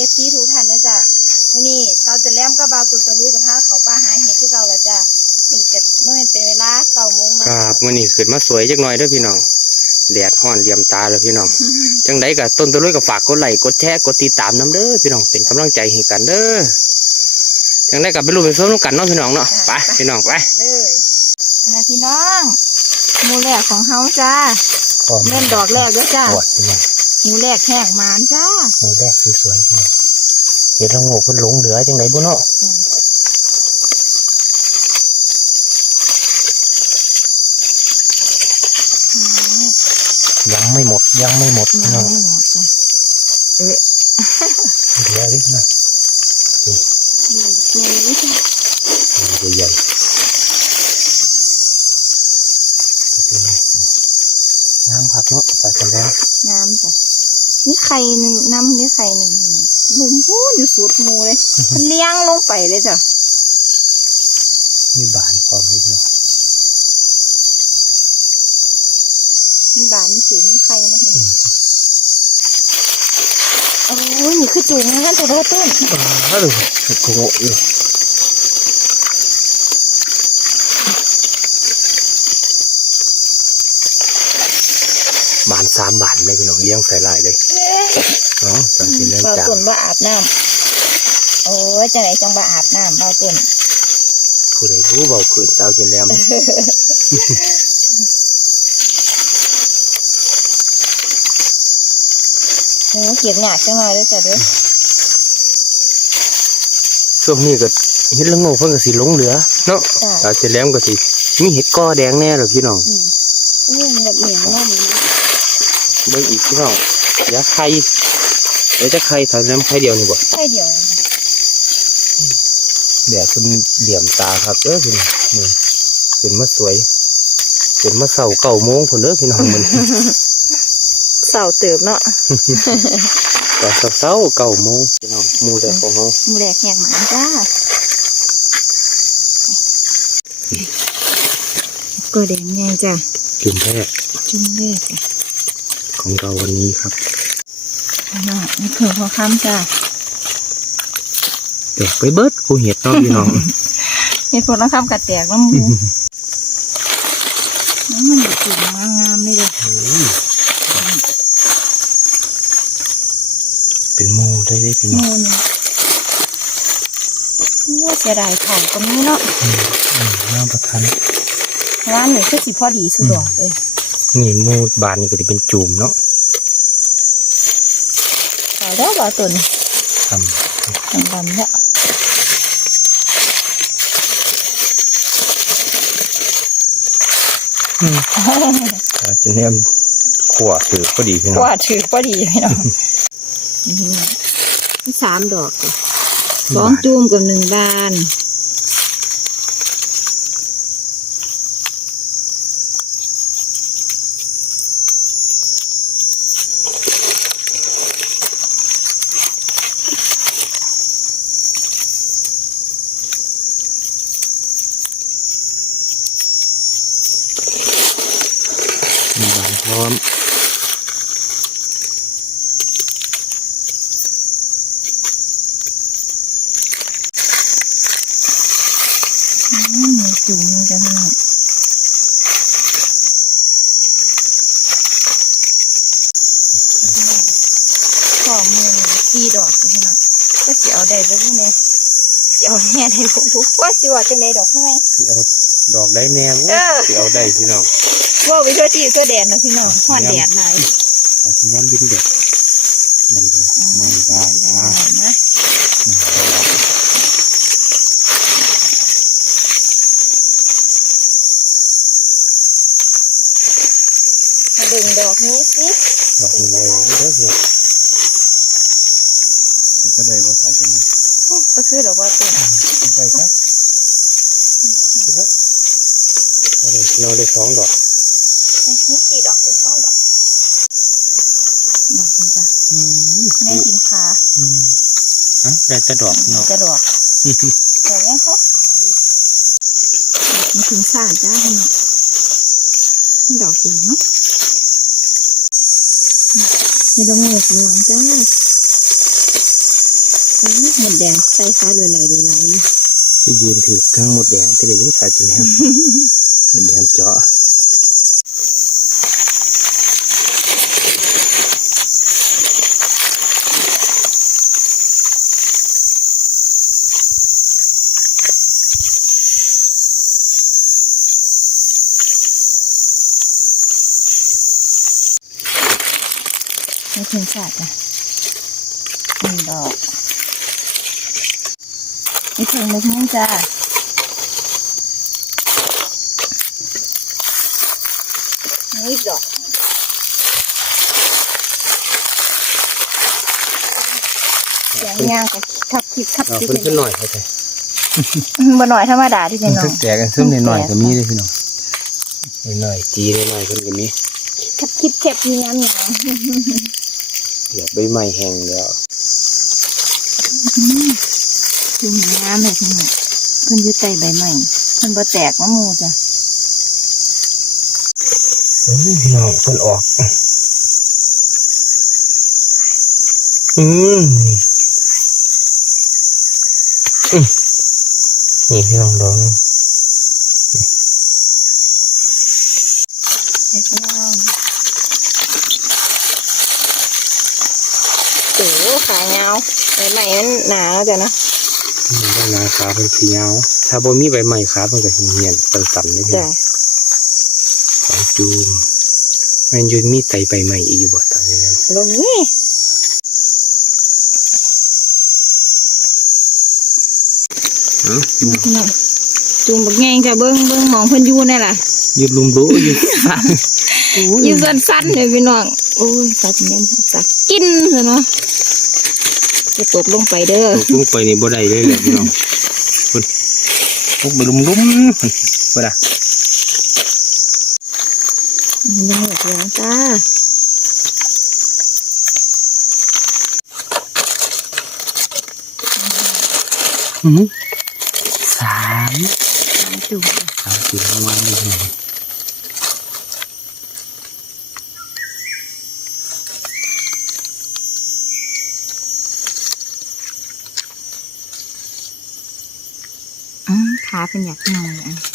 อฟซีทุกท่านนะจ๊ะวันนี้เราจะแล้มก็บาวตุนตะลุยกับพาเขาป้าหาเห็ดที่เราแล้วจ้ะมันจะเมื่อเป็นเวลาเก้าโมงนะครับมื้อนี้ขึ้นมาสวยจักหน่อยเด้อพี่น้องแดดฮ้อนเหลี่ยมตาเลยพี่น้อง จังไดก็ต้นตะลุยก็ฝากกดไลค์กดแชร์กดติดตามนํเด้อพี่น้องเป็นกำลังใจให้กันเด้อจังไดก็ไปรู้ไปส้มกันเนาะพี่น้องเนาะไปพี่น้องไปเลยอันนั้นพี่น้องหมูแรกของเฮาจ้าเล่นดอกแรกด้วยจ้า ปวดพี่น้องห มูแรกแหกหมานจ้าหมูแรกสวยๆพี่น้องเฮ็ดละโงกเพิ่นหลงเหลือจังไดบ่เนาะอืมยังไม่หมดยังไม่หมดยัพี่งน้องไม่หมดจ้ะเอ๊ะเหลือเล็กน้อยนี่นี่จ้ะใหญ่ๆตัวนี้พี่น้องน้ำผักเนาะตาจันแล้วงามจ้ะ นี่ไข่หนึ่งน้ำนี่ไข่หนึ่งพี่น้องบุมพูนอยู่สูตรหมูเลยมันเลี้ยงลงไปเลยจ้ะมีบานพร้อมเลยพี่น้องมีบานมีจูมีไข่นะพี่น้องโอ้ยนี่คือจูงนะตัวโรต้นอ้าวโอ้โหอยู่บานสามบานเลยพี่น้องเลี้ยงใส่ลายเลย เนาะตอนที่เริ่มบาจากตุนว่าอาบน้ำโอ้ยจังไหนจังว่าอาบน้ำบาตุนผู้ใดผู้เบาขืนเจ้าเจนแลมเออเก็บหยาดจังเลยด้วยจ้ะเด้อช่วงนี้ก็เห็ดละโงกเพิ่นก็สิหลงเหลือเนาะจ้ะตาเจนแลมก็สิมีเห็ดก้อแดงแน่หรอพี่น้องอืมนี่มันแบบเหนียวมากเลยนะ เบิ่งอีกพี่น้อง อยาไข่เดี๋ยวจะไข่ทำน้ำไข่เดียวนี่บ่แค่เดียวแดดเป็นเหลี่ยมตาครับเด้อพี่น้องนี่เป็นมาสวยเป็นมาเสาเก่าโมงคนเด้อพี่น้องมันเสาเติบเนาะตอนเสาๆเก่าโมงพี่น้องหมูแดดของเขามือแรกแหกหมาจ้าก็แดงไงจ้ะจุ่มแรกจุ่มแรกจ้ะของเราวันนี้ครับเนาะนี่คือหัวค่ำจ้ะเด็กไปเบิดกูเห็ดเนาะพี่น้อง เห็ดผลละค่ำกัดแตกน้ำมูน้ำมันแบบสีงามๆเลยเด้อโอ้ยเป็นหมูได้เลยพี่น้องมูนี่โอ้เสียดายถ่ายตรงนี้เนาะอืมน้ำประทันร้านหนึ่งคือสีพอดีสุดดอกเลยนี่หมูบานนี่ก็จะเป็นจุ่มเนาะขาย แล้วบ่ตุนทำดำเนี่ยอาจจะเนี่ยขวถือพอดีพี่น้องว่าถือพอดีพี่น้องนี่สามดอกสองจูมกับหนึ่งบาน ร้อมอืมมีจูมหนึงจ้ะพี่น้องข้อมือนี่สี่ดอกจ้ะพี่น้องก็สิเอาได้ไปที่ไหนสิเอาแน่ได้บุกว่าสิว่าจังไดดอกทำไมสิเอา ดอกได้แน่บ่เออสิเอาได้พี่น้องว่าไปทั่วที่ทั่วแดนนะพี่น้องหอนแดดหลายเอาที่น้ำบินเด็ดไม่ได้ไม่ได้นะ นะมาดึงดอกนี้สิดอกนี้เลยเด้อเพื่อนเป็นจะได้บ่ทายจังไงก็คือดอกว่าต้นไปซะเอาเลย เราได้สองดอกนี่สี่ดอกเดี๋ยวช่องดอกดอกนี่จ้ะอืมแม่กินขาอืมอะได้แต่ดอกเนาะจะดอกแต่ยังเขาขาวอยู่มันถึงสาดจ้าพี่น้องนี่ดอกเดียวเนาะนี่ดอกเงือกเหลืองจ้าหมดแดงใส่ฟ้าลอยๆลอยๆเลยไปยืนถือข้างหมดแดงที่เด็กผู้ชายจะแหลมแหลม เจาะไม่ถึงศาสตร์จ้ะหนึ่งดอกนี่ถึงมุกม่วงจ้า นี่ดอกเสียงยางกับขับทิบขับเอาทิบเพิ่นขึ้นหน่อยเข้าใจบ่หน่อยธรรมดาที่เป็นน้องแตกกันซึมหน่อยก็มีเลยพี่น้องหน่อยจีหน่อยเพิ่นก็มีขับคิดเข็บมีน้ำยางเดี๋ยวใบไม้แห้งแล้วคือน้ำเลยทั้งหมดเพิ่นอยึดใจใบใหม่เพิ่นบ่แตกมะมูจ้ะเฮ้ย พี่น้องเพิ่นออก อืมนี่อืมนี่พี่น้องดอกนึงเล็กน้องโอ้ขายาวใบใหม่มันหนาแล้วจ้ะนะนี่ด้านหน้าขาเพิ่นสียาวถ้าบ่มีใบไม้ขาเพิ่นก็เหี่ยนๆสั่นๆเลยพี่จ้ะ น้องของจูมแมันอยืนมีไตใบไม้อีกอยู่บ่ตาเจริญลงนี่อืมพี่น้องจุ่มบักแงงจ้ะเบิ้งเบิ้งหมองเพิ่นอยู่นี่ล่ะยืดลุมรู้อยู่ซ่าอยู่สั้นๆเลยพี่น้องโอ้ยสัตว์เนี่ยสักกินซะเนาะจะตกลงไปเด้อตกลงไปนี่บ่ได้เลยแหละพี่น้องคุณพวกไปลุมลุมบ่ได้ ยังหมดแล้วจ้าอืมสามจุ่มสามสี่ห้าวันเลยพี่น้องอืมขาเป็นอยากหน่อยอะ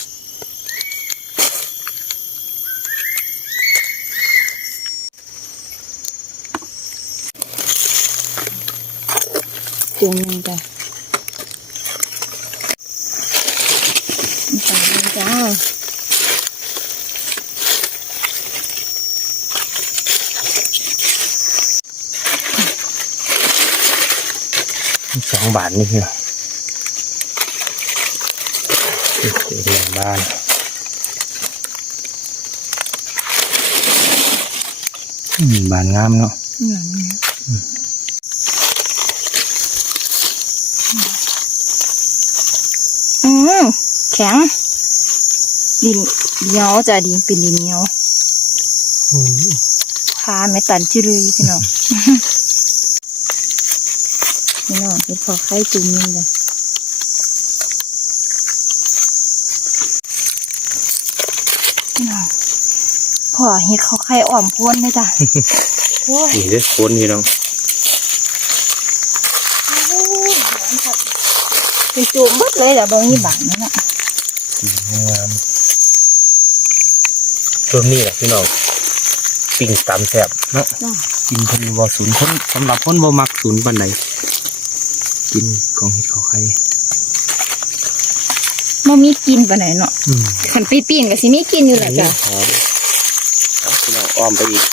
จุ่มหนึ่งจ้ะสองจ้าสองบาทนี่พี่น้องเรียนบ้านอืมบานงามเนาะ อืมอืม แข็ง ดินเหนียวจ้ะดินเป็นดินเหนียวอืมขาไม่ตันจิรุยพี่น้องพี่น้องเป็นพอไข่จุ่มนี่เลยพี่น้องพ่อเห็ดเขาไข่อ่อมพ้นเลยจ้ะโอ้ยนี่เด้อคนพี่น้องเป็นจุ่มหมดเลยแต่บางนี่บางนั่นแหละ งาม ต้นนี้แหละพี่น้องปิ่งตำแซ่บเนาะจ้ะกินคนบ่ศูนย์คนสำหรับคนบ่มักศูนย์ปันใดกินของเห็ดเขาไข่มันมีกินปะไหนเนาะอืมขันปีปีนก็สิมีกินอยู่แหละจ้ะหอมเอาพี่น้องอ้อมไปอีก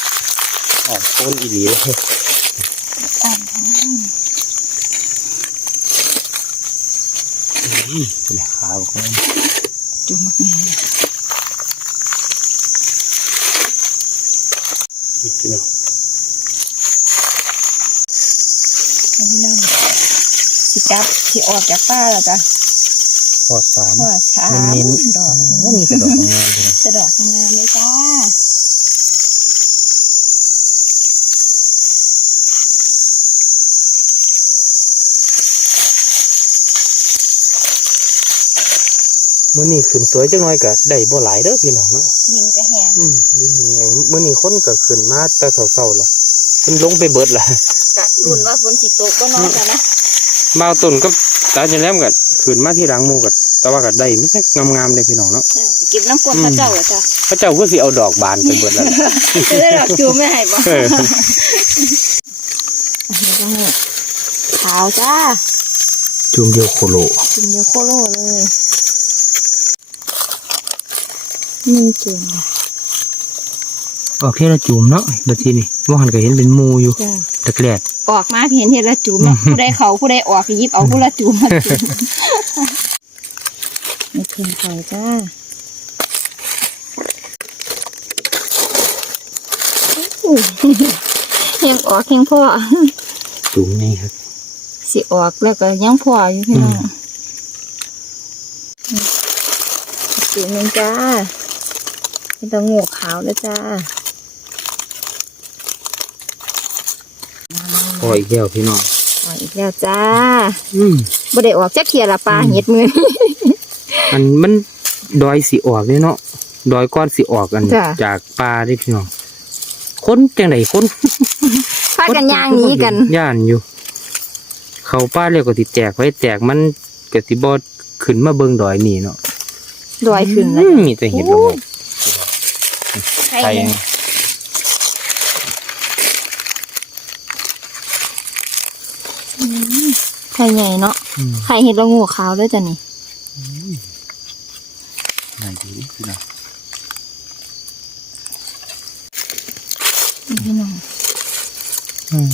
อ้อมโคนอีหลีเลยอ่อมนี่เป็นขาบอกว่าจุ่มมากไงพี่น้อง พี่น้อง สิกลับสิออกจากป้าแล้วจ้ะพอดสามพ่อสามันมมีดอกก็มีกระดอกงามพี่น้องจะดอกทำงานเลยจ้ามื่อนี้ขึ้นสวยจังหน่อยก็ได้บ่หลายเด้อพี่น้องเนาะดินจะแห้งอืมนี่ไงมื่อนี้คนก็ขึ้นมาแต่เศร้าๆล่ะเพิ่นลงไปเบิดล่ะกะรุ่นว่าฝนสิตกก็น้อยจ้ะนะ บาวต้นก็ตาจะแหลมกัขึ้นมาที่หลังหมูกัแต่ว่ากัได้ไม่ใช่งามๆเลยพี่น้องเนาะจ้ะเก็บน้ำกรดพระเจ้าเหรอจ้ะพระเจ้าก็สิเอาดอกบานไปเบิดแล้วล่ะจะได้ดอกจูไม่ให้บ่เอออันนี้ก็นี่ขาวจ้าจุ่มเดียวโคโลจุ่มเดียวโคโลเลยหนึ่งจุ่มออกแค่ละจุ่มเนาะเดี๋ยวทีนี้ว่าหันก็เห็นเป็นหมูอยู่จ้ะตะแกรด ออกมาเห็นเห็นละจุ่มนะผู้ใดเขาผู้ใดออกก็หยิบเอาผู้ละจุ่มมาจุ่มไม่เพียงพอจ้าอู้เฮงออกเฮงพ่อจุ่มนี่ครับ สิออกแล้วก็ยังพ่ออยู่พี่น้องจุ่มหนึงจ้าเป็นตัวงูขาวแล้วจ้า ออีกแล้วพี่น้องออกอีกแล้วจ้าอืมบ่ได้ออกจักเทียละปลาเห็ดมือ อันมันดอยสิออกเลยเนาะดอยก้อนสิออกกันจ้ะ จากปลาที่พี่น้องคนจังไดคนพากันย่างหนี้กัน ย่านอยู่ เขาป้าเรียกก็ติแจกไว้แจกมันก็สิบอขึ้นมาเบิงดอยนี่เนาะดอยขึ้นแล้วอืมมีแต่เห็ดละโงก ไข่เนี่ยอืม ไข่ใหญ่เนาะอืมไข่เห็ดละโงูขาวเลยจ้ะนี่ไหนดีพี่น้องพี่น้องอืม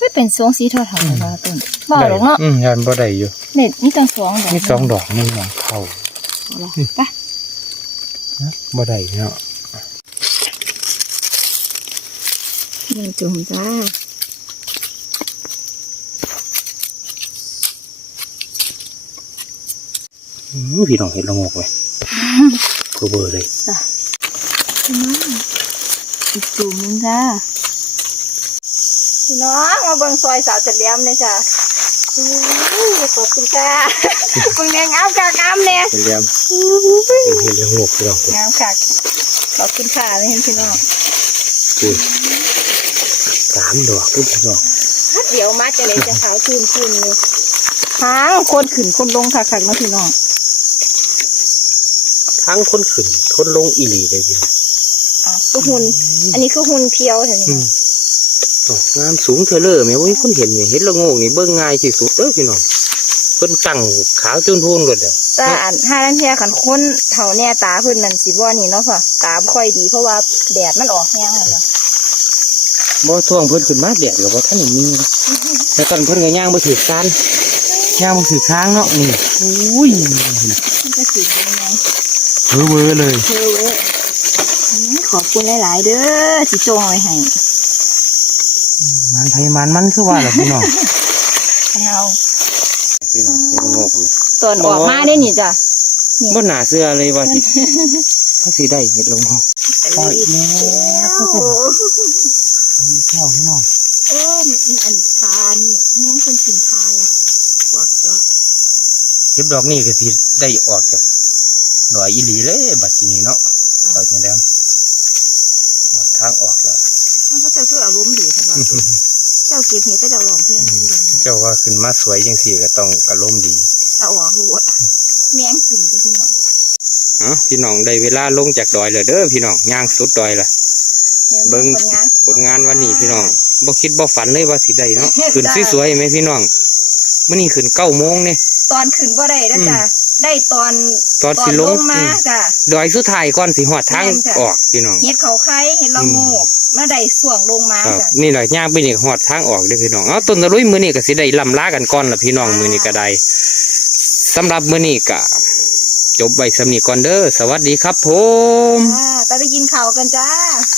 ก็เป็นสวงสีเทาๆเลยว่าต้นบ่หรอกเนาะอืมยันบ่ได้อยู่เน็ตนี่ตั้งสองดอกมีสองดอกนี่น้องเข้าเอาล่ะไปนะบ่ได้เนาะเงินจุ่มจ้า อืม พี่น้องเห็ดละโงกไว้ก็เบอร์เลยอีกจุ่มหนึงจ้าพี่น้องมาเบิ่งซอยสาวจัดเลี้ยมเลยจ้ะอู้ขอบคุณค่ะเบิ่งแดงอ้ามกากอ้ามเนี่ยเป็นเรียมเป็นเห็ดละโงกพี่น้องงามค่ะขอบคุณค่ะไม่เห็นพี่น้องคุยสามดอกพี่น้องเดี๋ยวมาจะเลยจะขาวคืนคืนเลยหางคนขึ้นคนลงค่ะค่ะมาพี่น้อง ทั้งคนขึ้นคนลงอีหลีเลยพี่น้องอะคือหุ่นอันนี้คือหุ่นเพียวใช่ไหมอืมดอกงามสูงเทอเลอร์แม่โอ้ยคนเห็นเนี่ยเห็ดละโงกนี่เบิ่งง่ายที่สุดเด้อพี่น้องเพิ่นตั้งขาวจุนพูนเลยเดี๋ยวตาอันห้านันเทียขันคนเท่าแน่ตาเพิ่นนั่นสิบ่นี่เนาะค่ะตาบ่ค่อยดีเพราะว่าแดดมันออกแห้งเลยจ้ะบ่ท่วงเพิ่นขึ้นมาเดียดกับบ่ท่านมีนะแต่ตอนเพิ่นก็ย่างบ่ถือการย่างบ่ถือค้างเนาะนี่อุ้ยมันจะสิ เป็นยังไงเวอร์เวอร์เลยเฮ้ยอืมขอบคุณหลาย ๆ เด้อสิจงไว้ให้มันไทยมันมันคือว่าล่ะพี่น้องเอาพี่น้องเห็ดละโงกนี่ตอนออกมาได้นี่จ้ะบ่น่าเชื่อเลยว่าสิว่าสิได้เห็ดละโงกไปอีกแล้วเอาอีกแล้วพี่น้องเออมีอันคานี่แม่งคนกินคาเลยกวักเจาะเก็บดอกนี่ก็สิได้ออกจาก ดอยอีหลีเลยบัดทีนี้เนาะเอาจังได๋หอดทางออกแล้วมันก็จะคืออารมณ์ดีสำหรับตัวเจ้าเก็บเห็ดก็จะลองเพลงนี้ด้วยกันเจ้าว่าขึ้นมาสวยจังสี่ก็ต้องอารมณ์ดีเอาออกรู้ว่าแมงกินกันพี่น้องอ๋อพี่น้องได้เวลาลงจากดอยแล้วเด้อพี่น้องย่างสุดดอยละดี๋ยวเบิ่งผลงานของผลงานวันนี้พี่น้องบ่คิดบ่ฝันเลยว่าสิได้เนาะขึ้นสวยๆไหมพี่น้องมื้อนี้ขึ้นเก้าโมงเนี่ยตอนขึ้นบ่ได้แล้วจ้ะ ได้ตอนตอนสิลงมาอืม จ้ะ ดอยสุดท้ายก่อนสิฮอดทางแม่นจ้ะ ออกพี่น้องเห็ดเขาไข่เห็ดละโงกมาได้ส่วงลงมาครับจ้ะ นี่แหละย่างไปนี่ก็ฮอดทางออกเด้อพี่น้องเอาต้นตะลุยมื้อนี้ก็สิได้ล่ำลากันก่อนล่ะพี่น้องมื้อนี้ก็ได้สำหรับมื้อนี้ก็จบไว้สำนี้ก่อนเด้อสวัสดีครับผม จ้าไปไปกินข้าวกันจ้าค